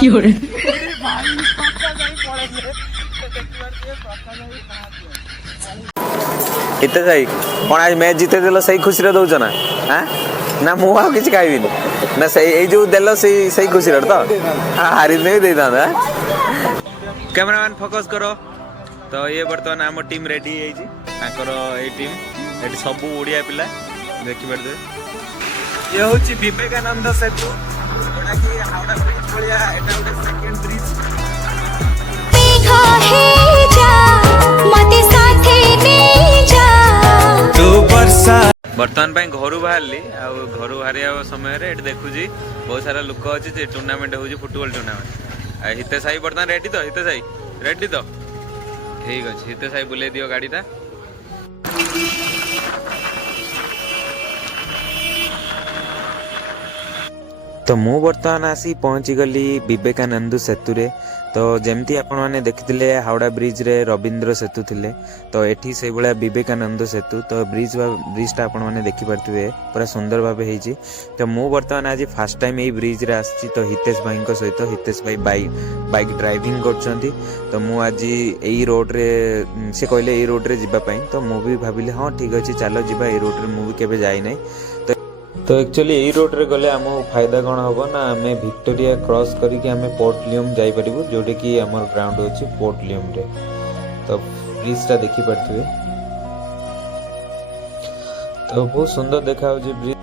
इतने सही कौन आज मैच जीते देल सही खुशी रे दउछ ना हां ना मु आ किछ खाइबिनी ना सही ए जो देल सही सही खुशी रे तो हारि नै दे दादा कैमरामैन फोकस करो तो ये बर्तमान आम टीम रेडी है जी ताकर ए टीम एटी सब ओडिया पिला देखि परदे ये होची विवेकानंद सेतु जोटा कि हावड़ा ब्रिज भलिया एटा उडे सेकंड ब्रिज देखा है जा मते साथे ने जा तो वर्षा बर्तमान पे घर बाहरली घर बाहर समय एट देखुची बहुत सारा लोक अच्छे टूर्णामेंट हो फुटबॉल टूर्णामेंट हिते साई बर्तमान रेडी तो हिते साई रेडी तो ठीक अच्छे हिते साई बुले दियो गाड़ीटा तो मु बर्तमान आसी पहुँची गली विवेकानंद सेतु रे तो जमती आपण मैंने देखिले हावड़ा ब्रिज रे रविंद्र सेतु थिले तो एठी से भाया विवेकानंद सेतु तो ब्रिजटा आपण मैंने देखि पारथिबे पूरा सुंदर भाबे हेची तो मु बर्तमान आज फर्स्ट टाइम एई ब्रिज रे आसी तो हितेश भाई को सहित हितेश भाई बाइक ड्राइविंग करछंती तो मु आज एई रोड रे से कहले एई रोड रे जिबा पई तो मु भी भाबिले हां ठीक अछि चलो जिबा एई रोड रे मु भी केबे जाई नै तो एक्चुअली यही रोड रे गले आम फायदा कौन हम ना आम विक्टोरिया क्रॉस करके आम पोर्ट लियम जाई परिबु जोटे कि हमर ग्राउंड अछि पोर्ट लियम रे तो ब्रिजटा देखि परथिबे तो बहुत सुंदर देखा हो जे ब्रिज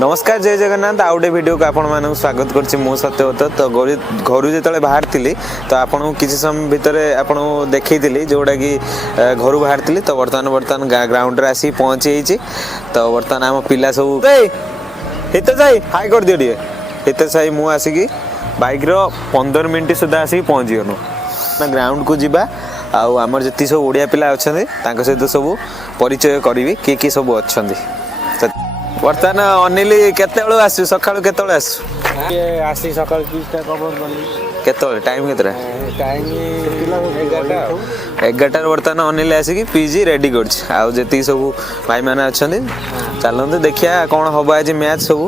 नमस्कार जय जगन्नाथ आउटे वीडियो को आपण मानक स्वागत करछि मो सत्यवत तो घर जेतले बाहर थिली तो आपण किछि समय भितर आपण देखैतिली जोडा कि घर बाहर थिली तो वर्तमान ग्राउंड रे आसी पहुंची छी तो वर्तमान हम पिला सब हिते जाई हाई कर दियो दिए हिते साई मु आसी कि बाइक रो 15 मिनिट सुधा आसी पहुंची गनो ना ग्राउंड को जिबा आ हमर जति सब ओडिया पिला अछन तांको सहित सब परिचय करबी के सब अछन बर्तमान अनिल केते बेलू आसु सकाळू केते बेलू आसु के आसी सकाळ 20टा कवर गली केते बेलू टाइम केतरा टाइम 11टा बर्तमान अनिल आसी पीजी रेडी करछ आ जति सब भाई माने अछन चलंते देखिया कोन होबा आज मैच सब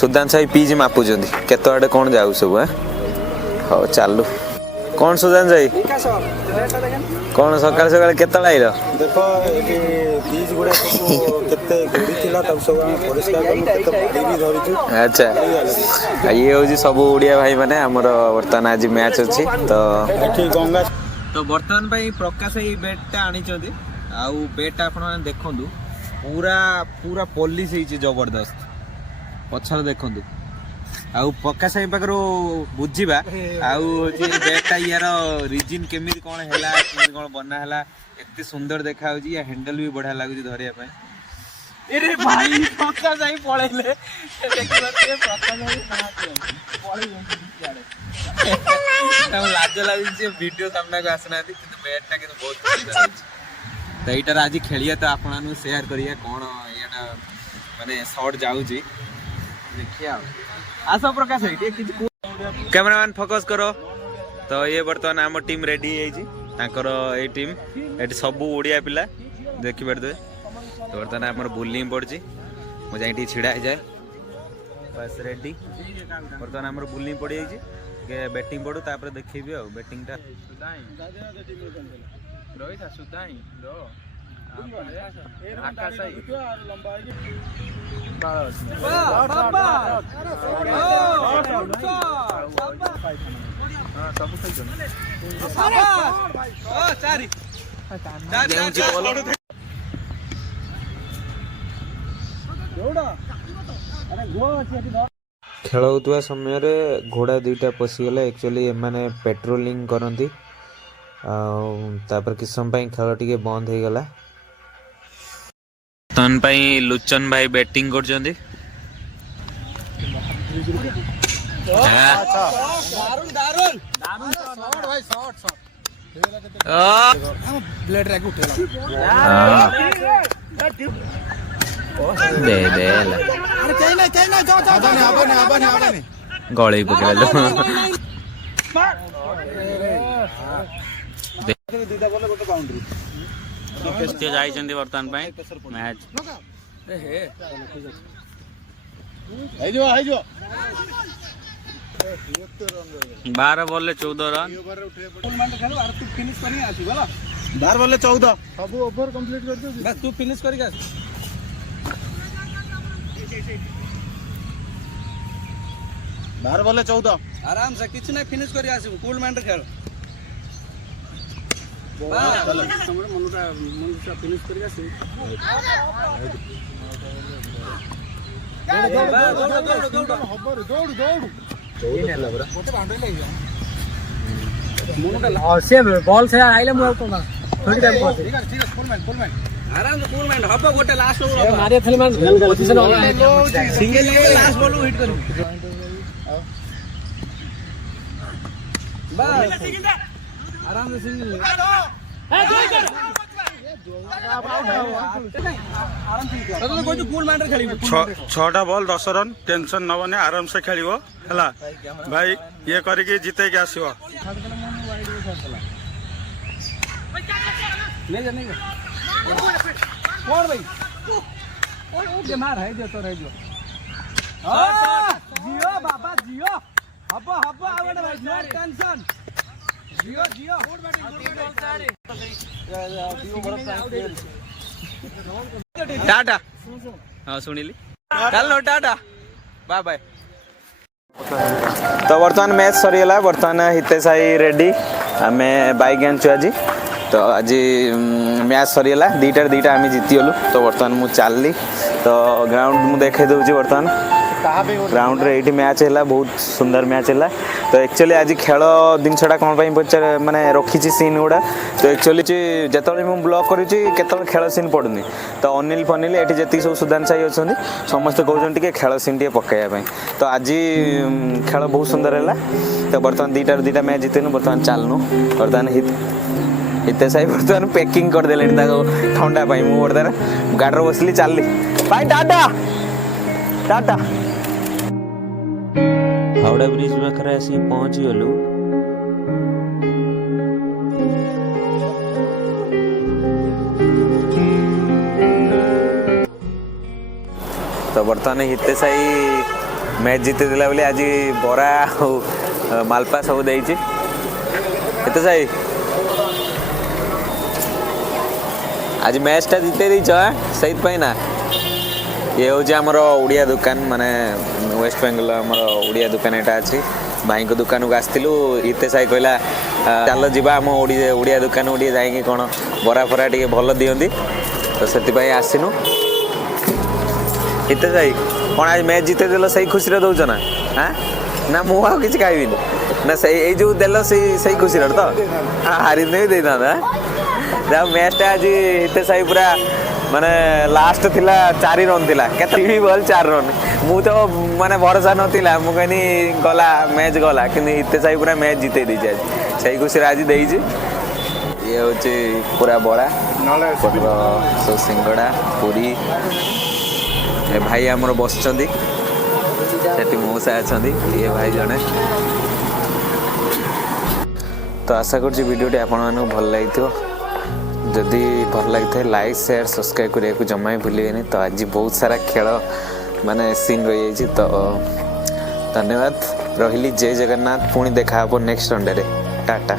सुदांत साई पीजी मापुजंदी केते आडे कोन जाउ सब हो चालू कौन सुदान जाई कौन सकाळ सकाळ केते आइलो देखो एटी बीज गुडा सब केते गुडी थिला तब सब हम परिष्कार करनु केते पानी भी धरिछु अच्छा ये होजी सब ओडिया भाई माने हमर वर्तमान आज मैच अछि तो एठी गंगा तो वर्तमान भाई प्रकाश ए बैटटा आनी छथि आ बैटटा आपण माने देखंदु पूरा पूरा पॉलिश हेछि जबरदस्त पछर देखंदु आ प्रकाश भाई पाखरो बुझिबा आ जे बैटटा यार रीजन केमिति कोन हैला केमिति कोन बना हैला एते सुंदर देखा होजी या हैंडल भी बढ़िया लागुजी धरिया पय अरे भाई प्रकाश भाई पळेले देखिबा ते प्रकाश भाई पळेले ना लाज लागुजी जे वीडियो सामने को आसना थी किंतु बैटटा के बहुत सुंदर होजी तो एटार आज खेलिया तो आपन शेयर करिया कोन याना माने शॉट जाउजी देखिया आसो प्रकाश है कैमरामैन फोकस करो तो ये बर्तमान आम टीम रेडी है ताकर ए टीम एटी सब ओडिया पिला देखि परदे तो बर्तमान हमर बोलिंग पड़ची मु जाई छिड़ा हो जाए बस रेडी बर्तमान हमर बोलिंग पड़ी जाई के बैटिंग पड़ू तापर देखिबी आ बैटिंगटा रोहित सुदाई रो आकाश लंबा खेल होता समय घोड़ा दुईटा पशिगला एक्चुअली एमाने पेट्रोलिंग करती तापर किस समय खेल टी बंद हो गला तन पाई लुचन भाई बैटिंग करछंदी दारुन दारुन दारुन शॉट भाई शॉट ब्लेड रैक उठेला दे दे अरे चैना जाओ आबने गळे पकेला दुईटा बॉल गोटे बाउंड्री ଯାଇଛନ୍ତି ବର୍ତ୍ତମାନ ପାଇଁ ମ୍ୟାଚ୍। 12 ବଲ୍ରେ 14 ରନ୍। 12 ବଲ୍ରେ 14 ସବୁ ଓଭର କମ୍ପ୍ଲିଟ୍ କରିଦେଉଛି। ତୁ ଫିନିଶ କରିକି ଆସ। 12 ବଲ୍ରେ 14 ଆରାମ ସେ କିଛି ନାହିଁ ଫିନିଶ କରି ଆସିବୁ କୁଲ ମାଇଣ୍ଡରେ ଖେଳ। ମନଟା ଫିନିଶ କରିକି ଆସିବୁ। ସେ ବଲ୍ ସେ ଆଇଲେ ମୁଁ ଆଉ କଣ ଆରାମ କୁଲ ମାଇଣ୍ଡ ହବ ଗୋଟେ ଲାଷ୍ଟ ମାରିଥିଲେ ମାନେ position single last ball hit କରିବୁ। आराम से सिंगल छटा बॉल 10 रन टेंशन नबने आराम से खेलिबो हला भाई ये करके जीते के आसीबो। नहीं जा कौन भाई ओके मार है जो तो रह गयो जियो बाबा जियो हबो हबो आवडे भाई no tension Jio Jio good batting सारे टाटा हाँ शुणिली चलो टाटा बाय बाय। तो बर्तमान मैच सरीगला बर्तमान हितेश भाई रेडी आम बाइक आनचु आज तो आज मैच सरीगला 2-2 आम जीतीगलु। तो बर्तमान मुझे चलली तो ग्राउंड मुझे देखे दूसरी बर्तमान ग्राउंड रे ये मैच है बहुत सुंदर मैच है। तो एक्चुअली आज खेल जिनसा कौन पचार माने रखी सीन गुड़ा तो एक्चुअली जिते मुझे ब्लॉग करुँच खेल सीन पड़ूनी तो अनिल फनिल ये जी सब सुधान साई अच्छा समस्ते कहते खेल सीन टे पकड़ापी तो आज खेल बहुत सुंदर है। तो बर्तमान 2-2 मैच जीतनु बर्तमान चलनु बर्तमान हितेश भाई बर्तमान पैकिंग करदे ठंडा मुझे बर्तमान गाड़ी बसली चलली भाई टाटा टाटा। हावड़ा ब्रिज पाखे आसी पहुँची गलु। तो बर्तमान हितेश भाई मैच जीते दिला बोली आज बरा मालपा सब देइछि। हितेश भाई आज मैच टा जीते देछ सही ना ये हूँ आमर ओडिया दुकान माने वेस्ट बेंगल आमर ओडिया दुकान यहाँ अच्छी भाई को दुकान को आसलु हितेश भाई कहला चल जीवा आम ओडिया दुकान गोटे जाइए कौन बरा फरा टे भल दिखती तो से आसनु। हितेश भाई कौन आज मैच जीते देल सही खुशी दौच ना हाँ ना मुझे किसी खाइबी ना से जो देल सही खुशी तो हारी भी दे था मैच टा आज हितेश भाई पूरा माने लास्ट थिला 4 रन थिला केते बॉल 4 रन मु तो माने भरोसा नथिला मु कहनी गला मैच गला कि हितेश भाई पूरा मैच जीते दी जाय सही खुशी आज देइछि। ये होचे पूरा बड़ा सब सिंगड़ा पूरी ए भाई हमर बसचंदी सेठी मौसा अछंदी ये भाई जने। तो आशा करछि वीडियोटी आपन मानू भल लागिथो जदि भल लगी लाइक शेयर सब्सक्राइब करने को जमा ही भूलिए। तो आज बहुत सारा खेल माने सीन रही तो धन्यवाद रही जय जगन्नाथ पुणी देखा नेक्स्ट संडे टाटा।